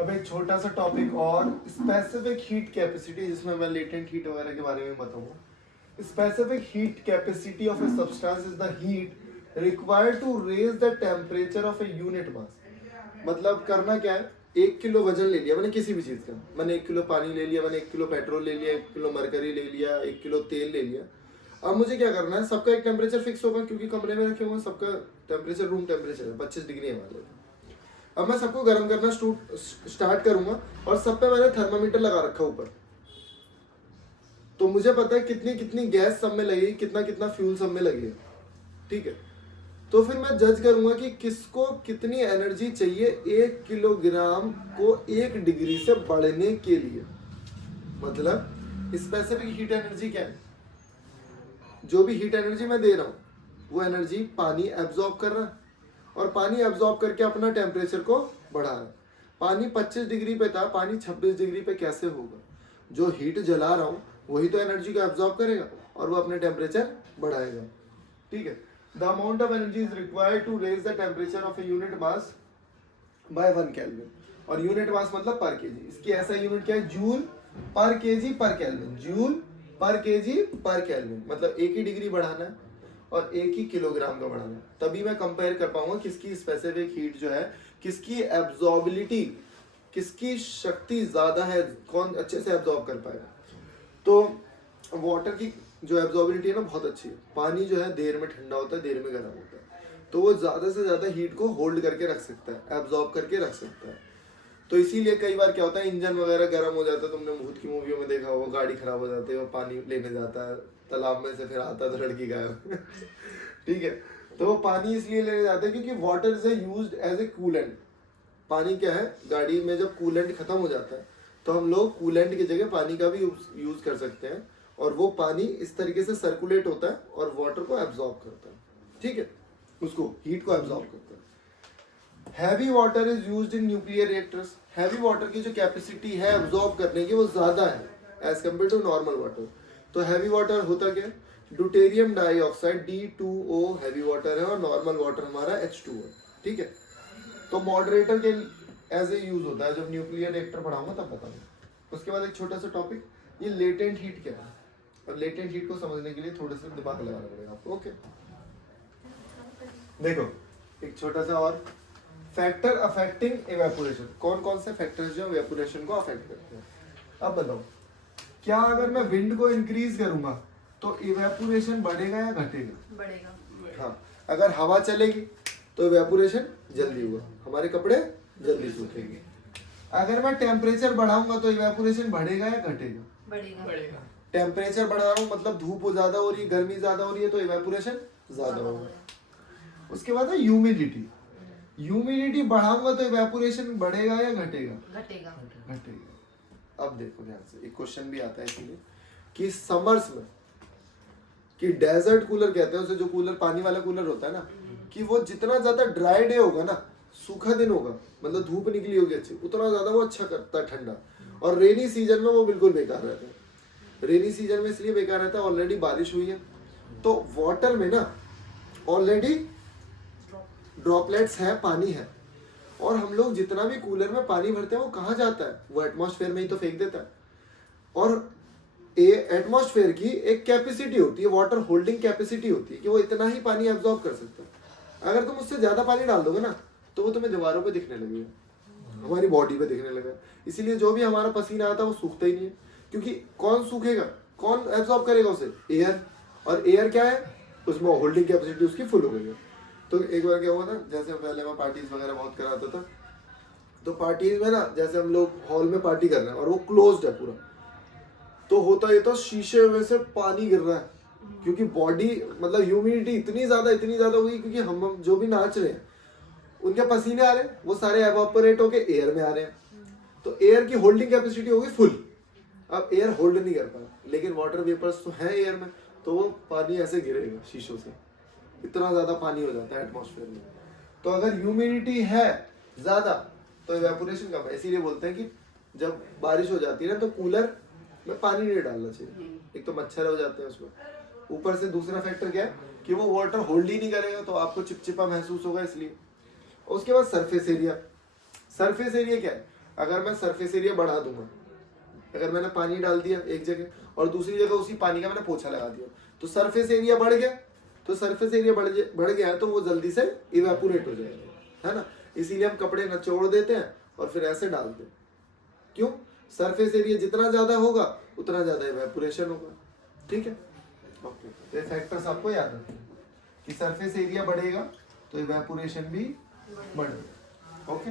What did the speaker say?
अब एक छोटा सा टॉपिक और, स्पेसिफिक हीट कैपेसिटी, जिसमें मैं लेटेंट हीट वगैरह के बारे में बताऊंगा। Specific heat capacity of a substance is the heat required to raise the temperature of a unit mass. मतलब करना क्या है, 1 किलो वजन ले लिया मैंने किसी भी चीज का, मैंने 1 किलो पानी ले लिया, मैंने 1 किलो पेट्रोल ले लिया, 1 किलो मरकरी ले लिया, 1 किलो तेल ले लिया। अब मुझे क्या करना है, सबका एक टेम्परेचर फिक्स होगा क्योंकि कमरे में रखे हुए सबका टेम्परेचर रूम टेम्परेचर है 25 डिग्री है मान लेते। अब मैं सबको गर्म करना स्टार्ट करूंगा और सब पे मैंने थर्मामीटर लगा रखा ऊपर, तो मुझे पता है कितनी कितनी गैस सब में लगेगी, कितना कितना फ्यूल सब में लगेगा, ठीक है। तो फिर मैं जज करूंगा कि किसको कितनी एनर्जी चाहिए 1 किलोग्राम को 1 डिग्री से बढ़ने के लिए। मतलब स्पेसिफिक हीट एनर्जी क्या है, जो भी हीट एनर्जी मैं दे रहा हूं वो एनर्जी पानी एब्जॉर्ब कर रहा है और पानी एब्जॉर्ब करके अपना टेम्परेचर को बढ़ा रहा है। पानी 25 डिग्री पे था, पानी 26 डिग्री पे कैसे होगा? जो हीट जला रहा हूँ वही तो एनर्जी को एब्जॉर्ब करेगा और वो अपने टेम्परेचर बढ़ाएगा, ठीक है। The amount of energy is required to raise the temperature of a unit mass by 1 kelvin. और यूनिट मास मतलब पर केजी। इसकी ऐसा यूनिट क्या है, जूल पर केजी पर केल्विन। जूल पर केजी पर केल्विन मतलब 1 ही डिग्री बढ़ाना है और 1 ही किलोग्राम का बढ़ाना है, तभी मैं कंपेयर कर पाऊंगा किसकी स्पेसिफिक हीट जो है, किसकी एब्जॉर्बिलिटी, किसकी शक्ति ज्यादा है, कौन अच्छे से एब्जॉर्ब कर पाएगा। तो वाटर की जो एब्जॉर्बिलिटी है ना बहुत अच्छी है। पानी जो है देर में ठंडा होता है, देर में गर्म होता है, तो वो ज्यादा से ज्यादा हीट को होल्ड करके रख सकता है, एब्जॉर्ब करके रख सकता है। तो इसीलिए कई बार क्या होता है, इंजन वगैरह गर्म हो जाता है, तुमने भूत की मूवियों में देखा होगा, गाड़ी खराब हो जाती है, वो पानी लेने जाता है तालाब में से, फिर आता है तो लड़की गायब ठीक है। तो वो पानी इसलिए लेने जाते हैं क्योंकि water is used as a coolant. पानी क्या है, गाड़ी में जब कूलेंट खत्म हो जाता है तो हम लोग कूलेंट की जगह पानी का भी यूज कर सकते हैं, और वो पानी इस तरीके से सर्कुलेट होता है और वाटर को एब्जॉर्ब करता है, ठीक है, उसको हीट को एब्जॉर्ब करता है। Heavy water is used in nuclear reactors. Heavy water की जो कैपेसिटी है एब्जॉर्ब करने की वो ज्यादा है as compare to normal water. तो हैवी वाटर होता क्या है, deuterium dioxide D2O heavy water है और नॉर्मल वाटर हमारा H2O है, ठीक है। तो मॉडरेटर के एज ए यूज होता है, जब न्यूक्लियर रिएक्टर पढ़ाऊंगा तब बताऊंगा। उसके बाद एक छोटा सा टॉपिक, ये लेटेंट हीट क्या है, और लेटेंट हीट को समझने के लिए थोड़ा सा दिमाग लगाना पड़ेगा आपको, ओके। देखो एक छोटा सा और, फैक्टर अफेक्टिंग इवेपोरेशन। कौन कौन से फैक्टर्स जो इवेपोरेशन को अफेक्ट करते हैं। अब बताओ, क्या अगर मैं विंड को इंक्रीज करूंगा तो इवेपोरेशन बढ़ेगा या घटेगा? बढ़ेगा। हाँ, अगर हवा चलेगी तो इवेपोरेशन जल्दी होगा, हमारे कपड़े जल्दी सूखेंगे। अगर मैं टेम्परेचर बढ़ाऊंगा तो इवेपोरेशन बढ़ेगा या घटेगा? बढ़ेगा। टेम्परेचर बढ़ा रहा हूँ मतलब धूप ज्यादा हो रही है, गर्मी ज्यादा हो रही है, तो इवेपोरेशन ज्यादा होगा। उसके बाद है ह्यूमिडिटी। ह्यूमिडिटी बढ़ाऊंगा तो इवेपोरेशन बढ़ेगा या घटेगा? घटेगा। अब देखो ध्यान से, एक क्वेश्चन भी आता है इसीलिए कि समर्स में, कि डेजर्ट कूलर कहते हैं उसे, जो कूलर पानी वाला कूलर होता है ना, कि वो जितना ज्यादा ड्राई डे होगा ना, सूखा दिन होगा, मतलब धूप निकली होगी अच्छी, उतना ज्यादा वो अच्छा करता है ठंडा। और रेनी सीजन में वो बिल्कुल बेकार रहता है। रेनी सीजन में इसलिए बेकार रहता है, ऑलरेडी बारिश हुई है तो वाटर में ना ऑलरेडी ड्रॉपलेट्स है, पानी है, और हम लोग जितना भी कूलर में पानी भरते हैं वो कहाँ जाता है, वो एटमॉस्फेयर में ही तो फेंक देता है। और एटमॉस्फेयर की एक कैपेसिटी होती है, वाटर होल्डिंग कैपेसिटी होती है, कि वो इतना ही पानी एब्जॉर्ब कर सकता है। अगर तुम उससे ज्यादा पानी डाल दोगे ना तो वो तुम्हें दीवारों पे दिखने लगेगा, हमारी बॉडी पे दिखने लगेगा। इसीलिए जो भी हमारा पसीना आता है वो सूखता ही नहीं है, क्योंकि कौन सूखेगा, कौन एब्जॉर्ब करेगा उसे? एयर। और एयर क्या है, उसमें होल्डिंग कैपेसिटी उसकी फुल हो गई है। तो एक बार क्या हुआ था, जैसे पहले मैं पार्टीज वगैरह बहुत कराता था, तो पार्टीज में ना जैसे हम लोग हॉल में पार्टी कर रहे हैं और वो क्लोज्ड है पूरा, तो होता ये तो शीशे में से पानी गिर रहा है, क्योंकि बॉडी मतलब ह्यूमिडिटी इतनी ज्यादा हुई, क्योंकि हम जो भी नाच रहे हैं उनके पसीने आ रहे हैं, वो सारे एवापोरेट होके एयर में आ रहे हैं, तो एयर की होल्डिंग कैपेसिटी होगी फुल। अब एयर होल्ड नहीं कर पा, लेकिन वाटर वेपर्स तो है एयर में, तो वो पानी ऐसे गिरेगा शीशों से, इतना ज्यादा पानी हो जाता है एटमॉस्फेयर में। तो अगर ह्यूमिडिटी है ज्यादा तो इवेपोरेशन कम है। इसीलिए बोलते हैं कि जब बारिश हो जाती है ना तो कूलर में पानी नहीं डालना चाहिए, एक तो मच्छर हो जाते हैं उसमें, ऊपर से दूसरा फैक्टर क्या है कि वो वाटर होल्ड ही नहीं करेगा, तो आपको चिपचिपा महसूस होगा इसलिए। उसके बाद सरफेस एरिया। सरफेस एरिया क्या है, अगर मैं सरफेस एरिया बढ़ा दूंगा, अगर मैंने पानी डाल दिया एक जगह और दूसरी जगह उसी पानी का मैंने पोछा लगा दिया, तो सरफेस एरिया बढ़ गया, तो सरफेस एरिया बढ़ गया है तो वो जल्दी से इवेपोरेट हो जाएगा, है ना। इसीलिए हम कपड़े नचोड़ देते हैं और फिर ऐसे डालते हैं। क्यों? सरफेस एरिया जितना ज्यादा होगा उतना ज्यादा इवेपोरेशन होगा। ठीक है, ओके। ये फैक्टर्स आपको याद रखना कि सरफेस एरिया बढ़ेगा तो इवेपोरेशन भी बढ़ेगा। ओके।